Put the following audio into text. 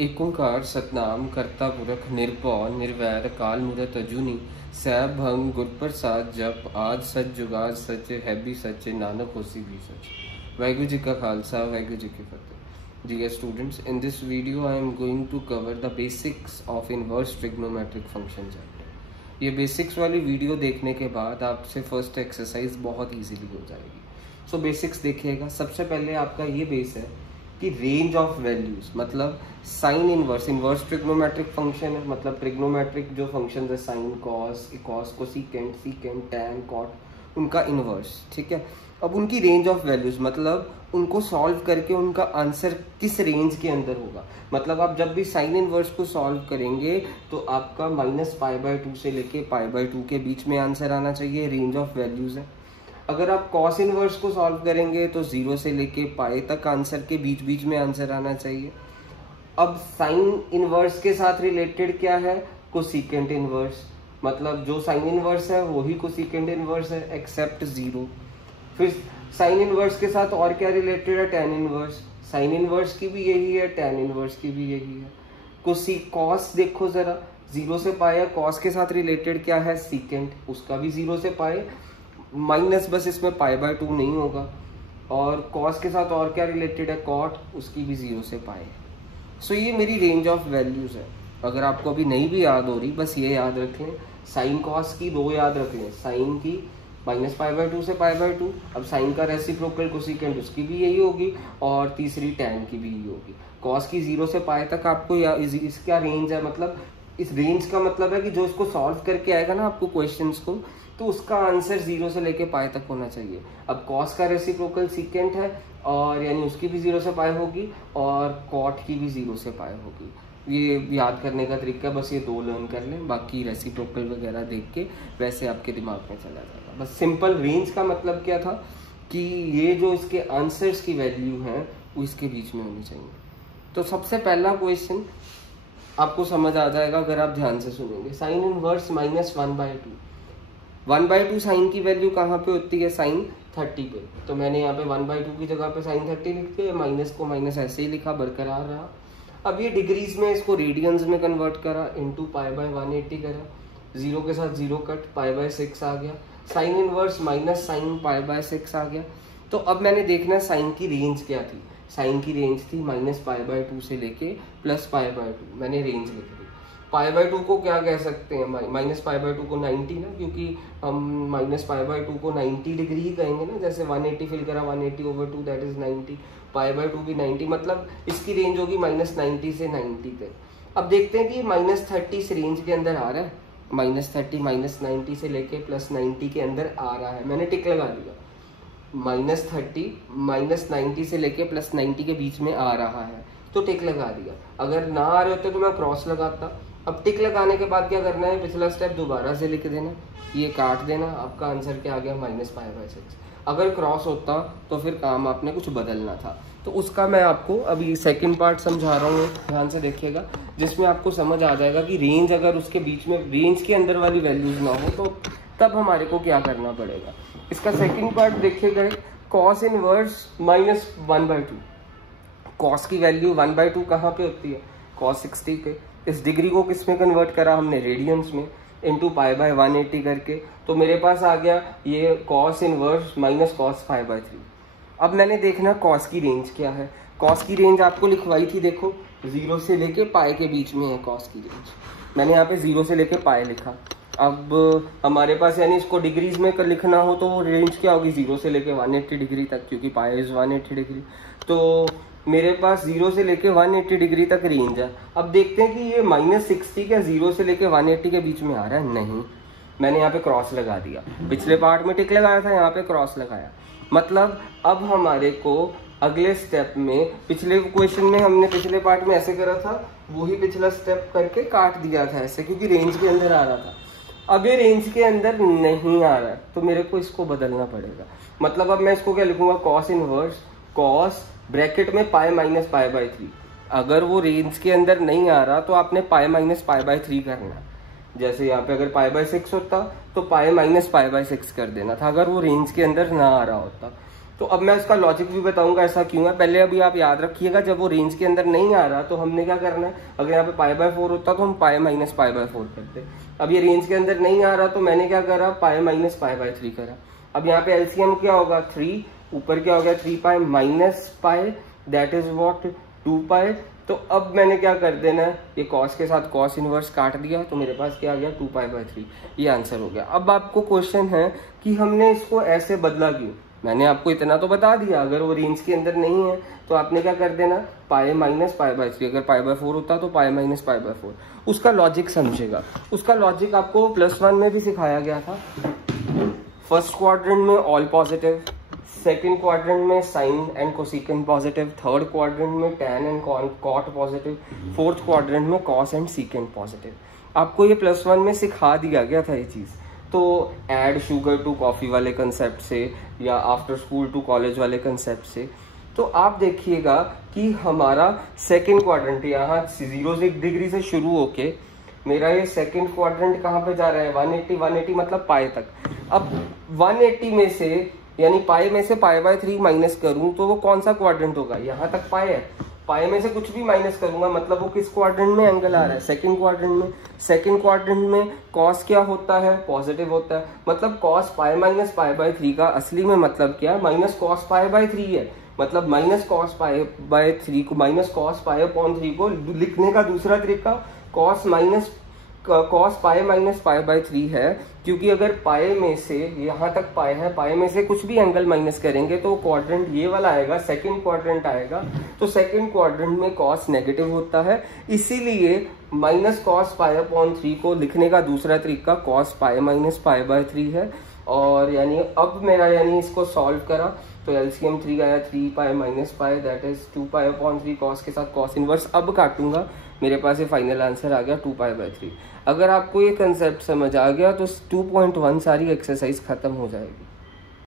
एक ओंकार सतनाम करता पुरख निरभौ निर्वैर काल मूरत अजूनी सैभ भंग गुर प्रसाद जप आज सच जुगाज सच है भी सच नानक होसी भी सच। वाहिगुरु जी का खालसा वाहिगुरु जी की फतेह। Dear students, in this video I am going to cover the basics of inverse trigonometric function chapter। ये बेसिक्स वाली वीडियो देखने के बाद आपसे फर्स्ट एक्सरसाइज बहुत इजीली हो जाएगी। सो बेसिक्स देखिएगा। सबसे पहले आपका ये बेस है कि रेंज ऑफ वैल्यूज, मतलब sine inverse, inverse trigonometric function है, मतलब ट्रिग्नोमेट्रिक जो फंक्शन है sine cos cosecant secant tan cot, उनका इनवर्स, ठीक है। अब उनकी रेंज ऑफ वैल्यूज, मतलब उनको सॉल्व करके उनका आंसर किस रेंज के अंदर होगा। मतलब आप जब भी साइन इनवर्स को सॉल्व करेंगे तो आपका -π/2 से लेके π/2 के बीच में आंसर आना चाहिए, रेंज ऑफ वैल्यूज है। अगर आप कॉस इनवर्स को सॉल्व करेंगे तो 0 से लेके पाई तक आंसर के बीच बीच में आंसर आना चाहिए। अब साइन इनवर्स के साथ रिलेटेड क्या है, कोसिकेंट इनवर्स, मतलब जो साइन इनवर्स है वही कोसिकेंट इनवर्स है एक्सेप्ट 0। फिर साइन इनवर्स के साथ और क्या रिलेटेड है, टैन इनवर्स, साइन इनवर्स की भी यही है, टैन इनवर्स की भी यही है। कॉस देखो जरा, 0 से पाई है, कॉस के साथ रिलेटेड क्या है, सीकेंट, उसका भी 0 से पाई माइनस, बस इसमें π/2 नहीं होगा। और कॉस के साथ और क्या रिलेटेड है, कॉट, उसकी भी 0 से पाई है। सो ये मेरी रेंज ऑफ वैल्यूज है। अगर आपको अभी नहीं भी याद हो रही, बस ये याद रख लें, साइन कॉस की 2 याद रख लें, साइन की -π/2 से π/2, अब साइन का रेसिप्रोकल कोसिकेंट उसकी भी यही होगी, और तीसरी टैन की भी यही होगी। कॉस की 0 से पाई तक आपको इसका रेंज है, मतलब इस रेंज का मतलब है कि जो इसको सॉल्व करके आएगा ना आपको क्वेश्चंस को, तो उसका आंसर 0 से लेके पाई तक होना चाहिए। अब कॉस का रेसिप्रोकल सीकेंट है, और यानी उसकी भी 0 से पाई होगी, और कॉट की भी 0 से पाई होगी। ये याद करने का तरीका, बस ये 2 लर्न कर लें, बाकी रेसिप्रोकल वगैरह देख के वैसे आपके दिमाग में चला जाएगा। बस सिंपल रेंज का मतलब क्या था कि ये जो इसके आंसर्स की वैल्यू है वो इसके बीच में होनी चाहिए। तो सबसे पहला क्वेश्चन आपको समझ आ जाएगा अगर आप ध्यान से सुनेंगे। साइन इनवर्स -1/2, 1/2 साइन की वैल्यू कहाँ पे होती है, साइन 30 पे। तो मैंने यहाँ पे 1/2 की जगह पे साइन 30 लिख के माइनस को माइनस ऐसे ही लिखा, बरकरार रहा। अब ये डिग्रीज में इसको रेडियंस में कन्वर्ट करा, इंटू π/180 करा, 0 के साथ 0 कट, π/6 आ गया। साइन इनवर्स माइनस साइन π/6 आ गया। तो अब मैंने देखना साइन की रेंज क्या थी। साइन की रेंज थी -π/2 से लेके +π/2, मैंने रेंज लिख दी। π/2 को क्या कह सकते हैं, -π/2 को 90 ना, क्योंकि हम -π/2 को 90 डिग्री ही कहेंगे ना, जैसे 180 फिल करा, 180/2 दैट इज 90, π/2 भी 90, मतलब इसकी रेंज होगी -90 से 90 तक। अब देखते हैं कि -30 इस रेंज के अंदर आ रहा है, -30 -90 से लेके +90 के अंदर आ रहा है, मैंने टिक लगा दिया। -30 -90 से लेके +90 के बीच में आ रहा है तो टिक लगा दिया। अगर ना आ रहे होते तो मैं क्रॉस लगाता। अब टिक लगाने के बाद क्या करना है, पिछला स्टेप दोबारा से लिख देना, ये काट देना, आपका आंसर क्या आ गया, -π/6। अगर क्रॉस होता तो फिर काम आपने कुछ बदलना था, तो उसका मैं आपको अभी सेकंड पार्ट समझा रहा हूँ, ध्यान से देखिएगा, जिसमें आपको समझ आ जाएगा कि रेंज अगर उसके बीच में, रेंज के अंदर वाली वैल्यूज ना हो तो तब हमारे को क्या करना पड़ेगा। इसका सेकंड पार्ट देखिएगा, कॉस इनवर्स -1/2, कॉस की वैल्यू 1/2 कहाँ पे होती है, cos 60 पे। इस डिग्री को किस में कन्वर्ट करा हमने, रेडियंस में, इंटू π/180 करके, तो मेरे पास आ गया ये cos इनवर्स -cos π/3। अब मैंने देखना cos की रेंज क्या है। cos की रेंज आपको लिखवाई थी, देखो 0 से लेके पाई के बीच में है cos की रेंज, मैंने यहाँ पे 0 से लेके पाई लिखा। अब हमारे पास यानी इसको डिग्रीज में लिखना हो तो वो रेंज क्या होगी, 0 से लेके 180 डिग्री तक, क्योंकि पाई इज 180 डिग्री। तो मेरे पास 0 से लेके 180 डिग्री तक रेंज है। अब देखते हैं कि ये -60 क्या 0 से लेके 180 के बीच में आ रहा है, नहीं, मैंने यहाँ पे क्रॉस लगा दिया। पिछले पार्ट में टिक लगाया था, यहाँ पे क्रॉस लगाया, मतलब अब हमारे को अगले स्टेप में, पिछले क्वेश्चन में हमने पिछले पार्ट में ऐसे करा था, वही पिछला स्टेप करके काट दिया था ऐसे, क्योंकि रेंज के अंदर आ रहा था। अब ये रेंज के अंदर नहीं आ रहा है तो मेरे को इसको बदलना पड़ेगा। मतलब अब मैं इसको क्या लिखूंगा, कॉस इनवर्स कॉस ब्रैकेट में π-π/3। अगर वो रेंज के अंदर नहीं आ रहा तो आपने π-π/3 करना। जैसे यहाँ पे अगर π/6 होता तो π-π/6 कर देना था, अगर वो रेंज के अंदर ना आ रहा होता। तो अब मैं उसका लॉजिक भी बताऊंगा ऐसा क्यों है। पहले अभी आप याद रखिएगा, जब वो रेंज के अंदर नहीं आ रहा तो हमने क्या करना है, अगर यहाँ पे π/4 होता तो हम π - π/4 करते। अब ये रेंज के अंदर नहीं आ रहा तो मैंने क्या करा, π - π/3 करा। अब यहाँ पे एलसीएम क्या होगा 3, ऊपर क्या हो गया 3π - π, दैट इज व्हाट 2π। तो अब मैंने क्या कर देना है, ये कॉस के साथ कॉस इनवर्स काट दिया तो मेरे पास क्या आ गया 2π/3, ये आंसर हो गया। अब आपको क्वेश्चन है कि हमने इसको ऐसे बदला क्यों। मैंने आपको इतना तो बता दिया, अगर वो रेंज के अंदर नहीं है तो आपने क्या कर देना π - π/3, अगर π/4 होता तो π - π/4। उसका लॉजिक समझेगा, उसका लॉजिक आपको +1 में भी सिखाया गया था। फर्स्ट क्वाड्रेंट में ऑल पॉजिटिव, सेकेंड क्वाड्रेंट में sine and cosecant positive, third quadrant में tan and cot positive, fourth quadrant में कॉस एंड सीकेंट पॉजिटिव। आपको ये +1 में सिखा दिया गया था ये चीज। तो ऐड शुगर टू कॉफी वाले कंसेप्ट से या आफ्टर स्कूल टू कॉलेज वाले कंसेप्ट से, तो आप देखिएगा कि हमारा सेकेंड क्वाड्रेंट यहाँ 0 डिग्री से शुरू होके मेरा ये सेकेंड क्वाड्रेंट कहाँ पे जा रहा है 180 मतलब पाई तक। अब 180 में से यानी पाई में से π/3 माइनस करूं तो वो कौन सा क्वाड्रेंट होगा, यहाँ तक पाई है, पाई में से कुछ भी माइनस करूंगा मतलब वो किस क्वाड्रेंट में एंगल आ रहा है, सेकंड क्वाड्रेंट में। सेकंड क्वाड्रेंट में कॉस क्या होता है, पॉजिटिव होता है, मतलब कॉस π - π/3 का असली में मतलब क्या है, माइनस कॉस π/3 है। मतलब माइनस कॉस π/3 को माइनस कॉस π/3 को लिखने का दूसरा तरीका कॉस π - π/3 है, क्योंकि अगर पाए में से यहाँ तक पाए है, पाए में से कुछ भी एंगल माइनस करेंगे तो क्वाड्रेंट ये वाला आएगा, सेकंड क्वाड्रेंट आएगा। तो सेकंड क्वाड्रेंट में कॉस नेगेटिव होता है, इसीलिए माइनस कॉस π/3 को लिखने का दूसरा तरीका कॉस π - π/3 है। और यानी अब मेरा यानी इसको सॉल्व करा तो एलसीएम 3 आया 3π - π, दैट इज 2π/3, कॉस के साथ कॉस इनवर्स अब काटूंगा, मेरे पास ये फाइनल आंसर आ गया 2π/3। अगर आपको ये कंसेप्ट समझ आ गया तो 2.1 सारी एक्सरसाइज खत्म हो जाएगी।